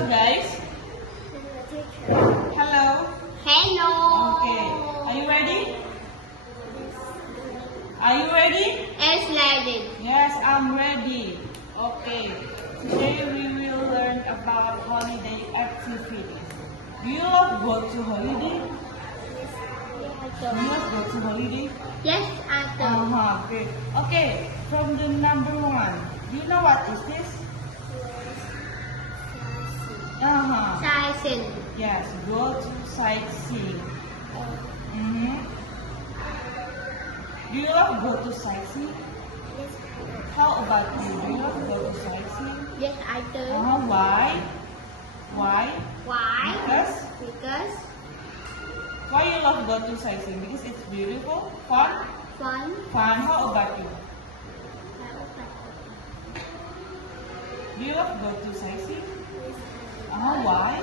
Hello guys. Hello. Hello. Okay. Are you ready? Are you ready? Yes, lady. Yes, I'm ready. Okay. Today we will learn about holiday activities. Do you love go to holiday? Do you love go to holiday? Yes, I do. Great. Okay. From the number 1. Do you know what is this? Sightseeing. Yes, go to sightseeing. Do you love go to sightseeing? How about you? Do you love go to sightseeing? Yes, I do. Why? Why? Why? Because why you love go to sightseeing? Because it's beautiful, fun. Fun. How about you? Do you love go to sightseeing? Why?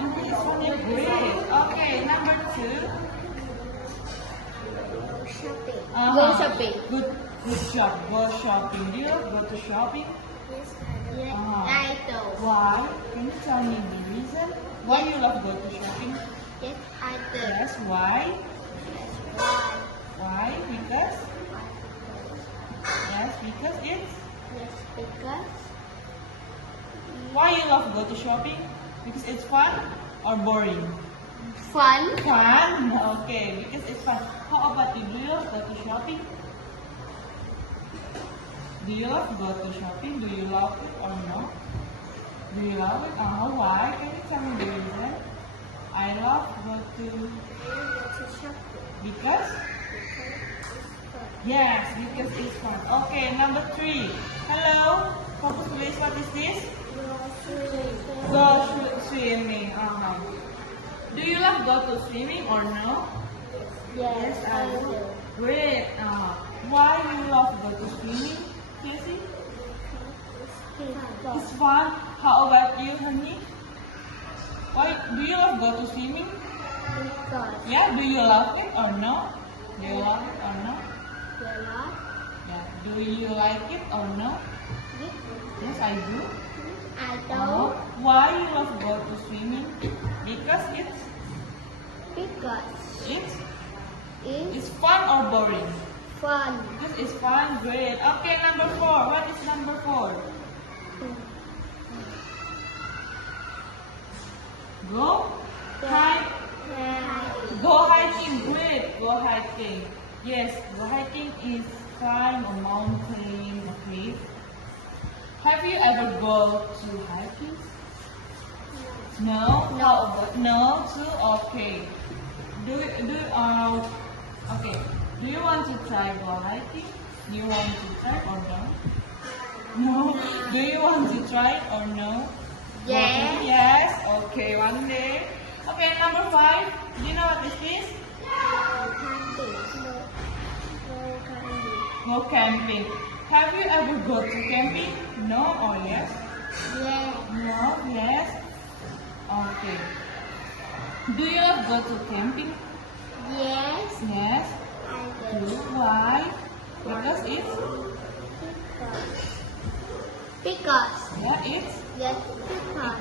It's funny. Great. Okay, number 2. Shopping. Uh-huh. Go shopping. Good job. Go shopping. Do you love go to shopping? Yes, I do. Why? Can you tell me the reason? Why you love go to shopping? Yes, I do. Yes, why? Why? Why? Because? Yes, because it's... Yes, because Why you love go to shopping? Because it's fun or boring? fun. Fun? Okay, because it's fun. How about you? Do you love go to shopping? Do you love go to shopping? Do you love it or no? Do you love it? Why? Can you tell me the reason? I love go to... Because? Yes, because it's fun. Okay, number 3. Hello. Focus please. What is this? Go swimming. Do you love go to swimming or no? Yes, I do. Great. Why you love go to swimming, Casey? It's fun. How about you, honey? Why do you love go to swimming? Because Yeah. Do you love it or no? Do you love it or no? you love Yeah. Do you like it or no? it. Yes, I do. I do. Why you love go to swimming? Because it's Because it's it's fun or boring? fun. Because it's fun. Great. Okay, number 4. What is number 4? Go hike. Go hiking. Great. Go hiking. Yes, go hiking is climb a mountain. Okay. Have you ever go to hiking? No. No too. Okay. Okay. Do you want to try go hiking? Do you want to try or no? No. Do you want to try or no? Yes. Yes. Okay. One day. Okay. Number 5. Do you know what is this? Go camping. Have you ever go to camping? No or yes? Yes. No. Yes. Okay. Do you love go to camping? Yes. Yes. I do. Why? Because it's Because it's yes, because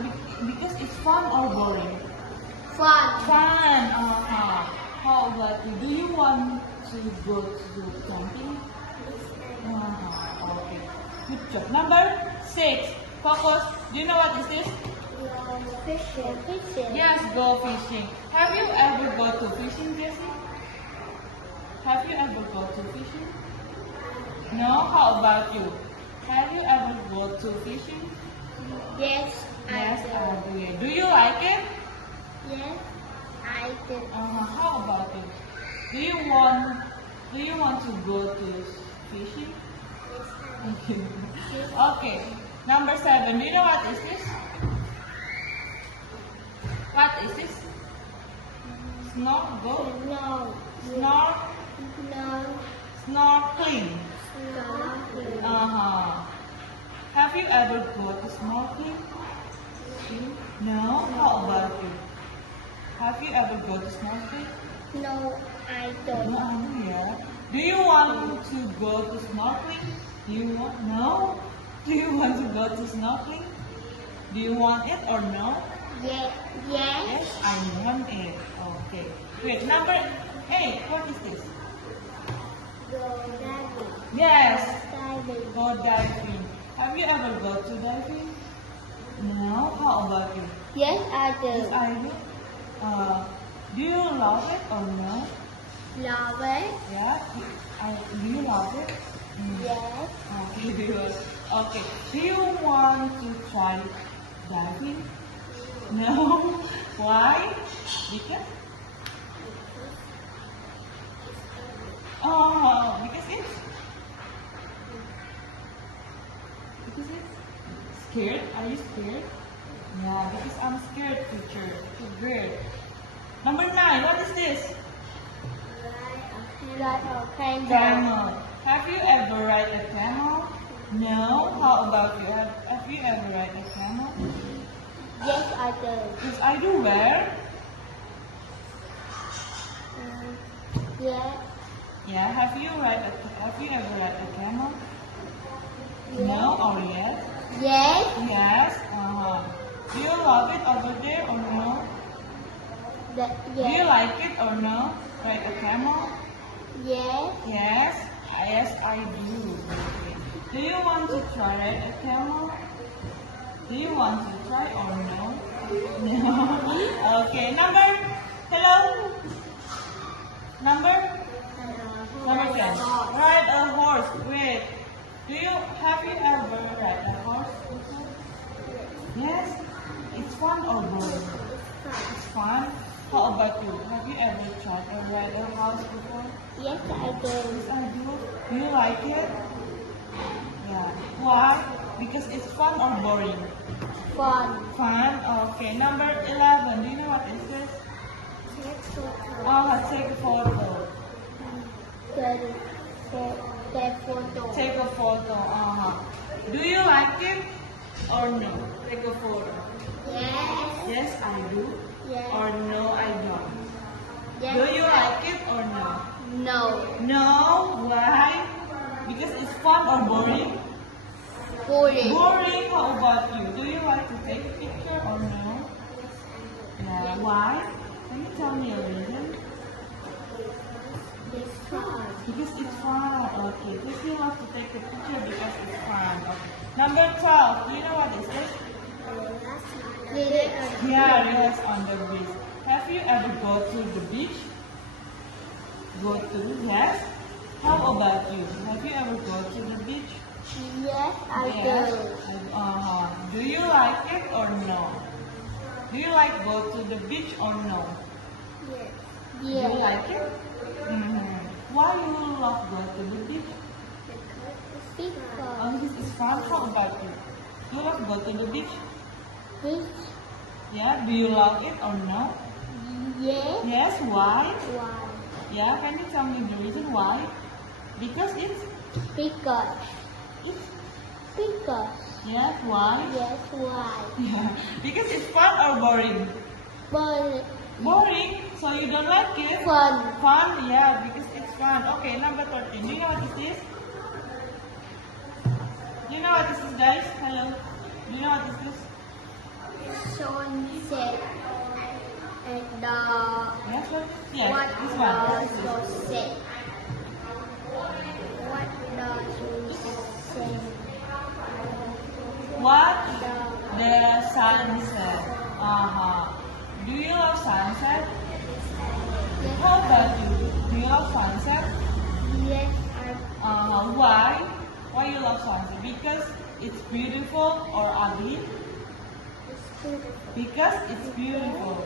because it's fun or boring. fun. Fun. How about you? Do you want to go to camping? Okay. Good job. Number 6. Focus. Do you know what is this? Fishing. Yes, go fishing. Have you ever go to fishing, Jessie? Have you ever go to fishing? No? How about you? Have you ever go to fishing? Yes, Yes, I I do. Do you like it? do. Yes, I do. How about you? Do you want to go to fishing? Okay. Number 7. Do you know what is this? What is this? Snorkel? No. Snorkeling. No. Have you ever go to snorkeling? No? How about you? Have you ever go to snorkeling? No, I don't. Yeah. Do you want to go to snorkeling? Do you want? No? Do you want to go to snorkeling? Do you want it or no? Yes. Yes, I want it. Okay. Wait, number 8. What is this? Go diving. Yes. Diving. Go diving. Have you ever go to diving? No. How about you? Yes, I Yes, do. I do. Do you love it or no? Love it. Yeah. Do you love it? Mm. Yes. Okay. Do you? Okay. Do you want to try diving? No. Why? Because. Oh, because it's scared. Are you scared? Yeah, because I'm scared, teacher. Too weird. Number 9. What is this? Like a candle. Camel. Have you ever ride a camel? No. How about you? Have you ever ride a camel? Yes, I do. Yes, I do. Where? Yes. Yeah. Have you ever ride a camel? Yes. No or yes? Yes. Yes. Do you love it over there or no? The, Do you yes. like it or no? Ride a camel? Yes. Yes. Yes, I do. Okay. Do you want to try ride a camel? Do you want to try or no? No. Okay. Hello. Number 10. Ride a horse. Wait. Have you ever ride a horse before? Yes. It's fun or boring? It's fun. How about you? Have you ever tried to ride a horse before? Yes, I do. Yes, I do. Do you like it? Yeah. Why? Because it's fun or boring? Fun. Fun. Okay. Number 11. Do you know what is this? Take a photo. The photo. Take a photo. Do you like it or no? Take a photo. Yes. Yes, I do. Yes. Or no, I don't. Yes. Do you like it or no? No. No. Why? Because it's fun or boring? Boring. Boring. How about you? Do you like to take a picture or no? Yeah. Why? Can you tell me a reason? It's fun. Because it's fun. Okay. Just you love to take a picture because it's fun. Okay. Number 12. Do you know what is this? Yeah, relax on the beach. Have you ever go to the beach? Go to? Yes. How about you? Have you ever go to the beach? Yes, I Yes. do. Do you like it or no? Do you like go to the beach or no? Yes. Do you like it? Why you love go to the beach? Because Because it's fun. How about you? You love go to the beach? beach. Yeah. Do you love it or no? Yes. Yes. Why? Why? Yeah. Can you tell me the reason why? Because it's Because. Because. yes. Why? Yes, why? Yeah. Because it's fun or boring? But Boring. So you don't like it? fun. Fun. Yeah. Because it's fun. Okay. Number 13. Do you know what is this? Do you know what this is, guys? Hello. Do you know what is this? Sunset. And the Yes. What? Yes. what This one. What is the this? sunset? What the sunset? What? The The sunset. Do you love sunset? How about you? Do you love sunset? yes, Why? Why you love sunset? Because it's beautiful or ugly? Because it's beautiful.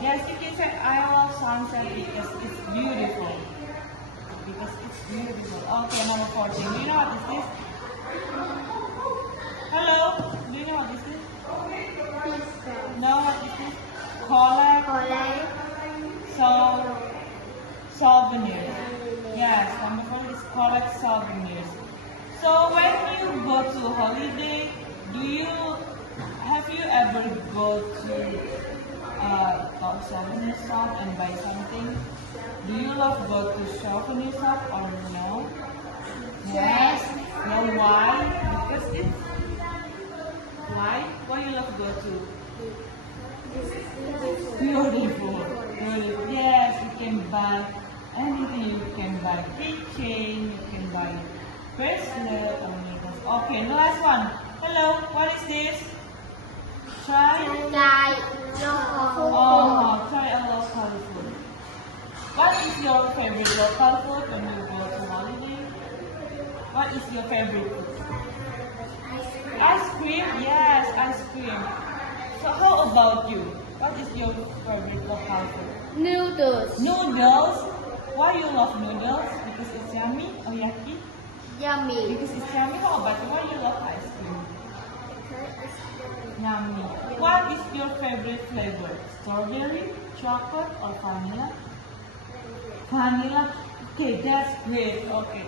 Yes, you can say I love sunset because it's beautiful. Because it's beautiful. Okay, number 14. Do you know what is this? Hello? Do you know what is this? No, what is this? Collect souvenirs. Yes, number 4 is collect souvenirs. So when you go to holiday, have you ever go to souvenir shop and buy something? Do you love go to souvenir shop or no? Yes. No, why? Because it's why? Why you love go to? Beautiful. Beautiful. Yes, you can buy anything. You can buy keychain. You can buy bracelet or necklace. Okay, the last one. Hello, what is this? Try. Try local Oh, try a local food. What is your favorite local food when you go to holiday? What is your favorite food? Ice cream? Yes, ice cream. So how about you? What is your favorite local food? noodles. Noodles? Why you love noodles? Because it's yummy or yucky? Yummy. Because it's yummy. How about you? Why you love ice cream? Yummy. What is your favorite flavor? Strawberry, chocolate, or vanilla? Vanilla. Okay, that's great. Okay.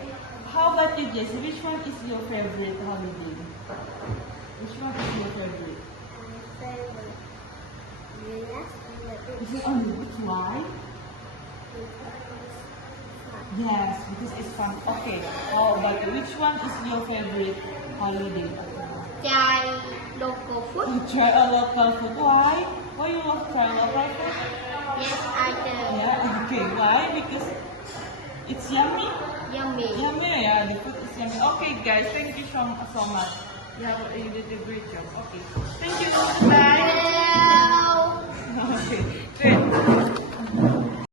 How about you, Jesse? Which one is your favorite holiday? Which one is your favorite? Is it on the beach? Why? Yes, because it's fun. Okay. How about you? Which one is your favorite holiday? Try local food. You try a local food. Why? Why you love try local food? Yes, I do. Yeah. Okay. Why? Because it's yummy. Yummy. Yummy. Yeah, the food is yummy. Okay, guys. Thank you so much. You did a great job. Okay. Thank you. Bye. Well. Okay. Great.